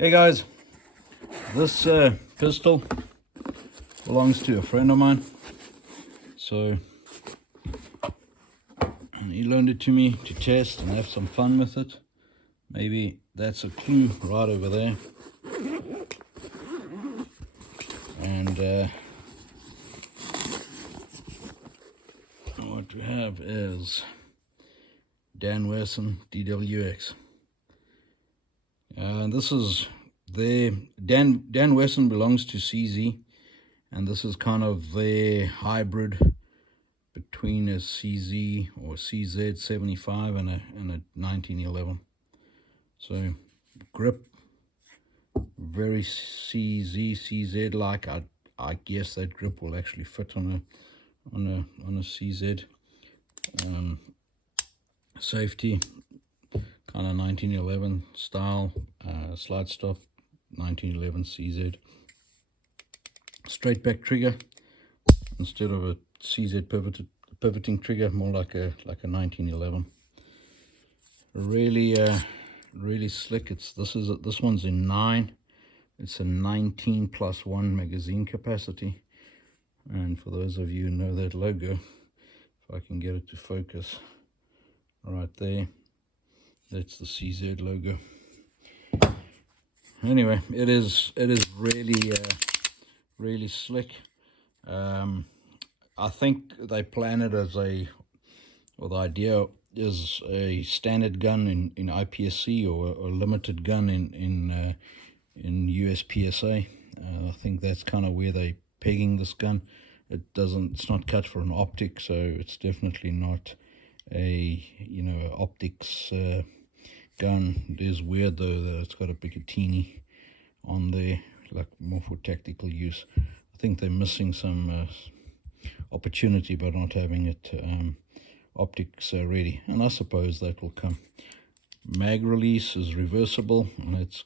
Hey guys, this pistol belongs to a friend of mine, so he loaned it to me to test and have some fun with it. Maybe that's a clue right over there. And what we have is Wesson DWX. This is their Dan Wesson belongs to CZ, and this is kind of their hybrid between a CZ or CZ75 and a 1911. So grip very CZ like. I guess that grip will actually fit on a CZ. Safety kind of 1911 style, slide stop 1911 CZ. Straight back trigger instead of a CZ pivoting trigger, more like a 1911. Really slick. This one's in 9. It's a 19+1 magazine capacity, and for those of you who know that logo, if I can get it to focus right there, that's the CZ logo. Anyway, it is really slick. I think they plan it as the idea is a standard gun in IPSC, or a limited gun in USPSA. I think that's kind of where they're pegging this gun. It's not cut for an optic, so it's definitely not a optics gun. It is weird though that it's got a Picatinny on there, like more for tactical use. I think they're missing some opportunity by not having it optics ready, and I suppose that will come. Mag release is reversible, and it's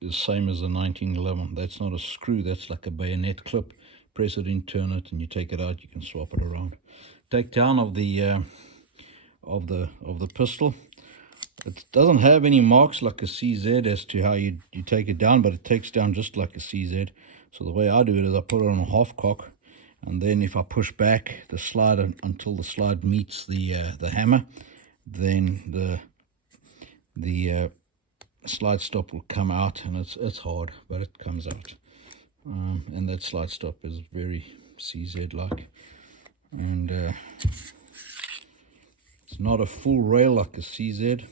the same as the 1911. That's not a screw, that's like a bayonet clip. Press it in, turn it, and you take it out. You can swap it around. Takedown of the pistol. It doesn't have any marks like a CZ as to how you take it down, but it takes down just like a CZ. So the way I do it is I put it on a half cock, and then if I push back the slide until the slide meets the hammer, then the slide stop will come out, and it's hard, but it comes out. And that slide stop is very CZ like, and it's not a full rail like a CZ.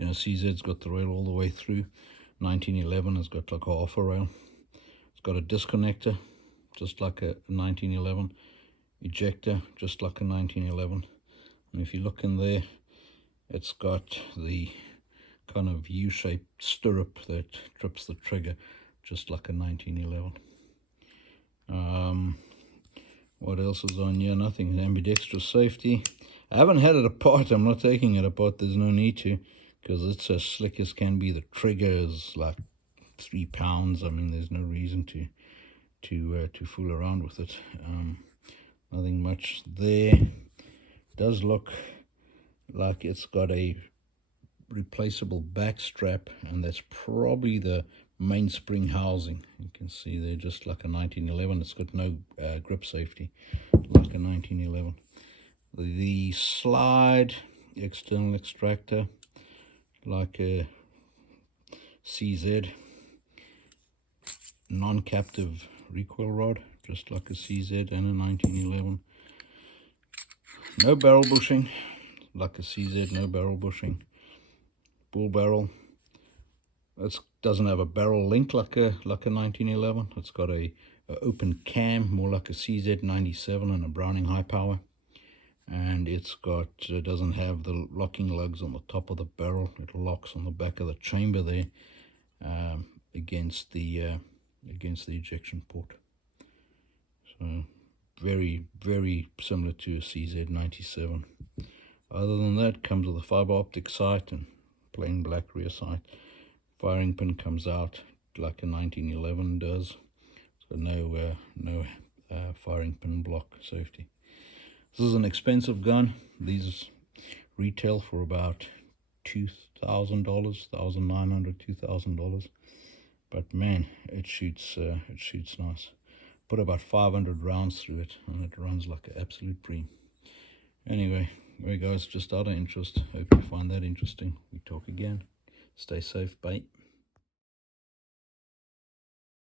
CZ's got the rail all the way through. 1911 has got like a half a rail. It's got a disconnector just like a 1911, ejector just like a 1911, and if you look in there, it's got the kind of U-shaped stirrup that trips the trigger just like a 1911. What else is on here? Nothing. Ambidextrous safety. I haven't had it apart. I'm not taking it apart. There's no need to, because it's as slick as can be. The trigger is like 3 pounds. I mean, there's no reason to fool around with it. Nothing much there. It does look like it's got a replaceable back strap, and that's probably the mainspring housing. You can see there, just like a 1911. It's got no grip safety like a 1911. The slide, external extractor like a CZ. Non-captive recoil rod just like a CZ and a 1911. No barrel bushing like a CZ. No barrel bushing. Bull barrel. It doesn't have a barrel link like a 1911. It's got a open cam, more like a CZ97 and a Browning high power. And it doesn't have the locking lugs on the top of the barrel. It locks on the back of the chamber there, against the ejection port. So very similar to a CZ97. Other than that, comes with a fiber optic sight and plain black rear sight. Firing pin comes out like a 1911 does. So no firing pin block safety. This is an expensive gun. These retail for about $2,000, $1,900, $2,000. But man, it shoots nice. Put about 500 rounds through it, and it runs like an absolute preem. Anyway, there you guys, just out of interest. Hope you find that interesting. We talk again. Stay safe. Bye.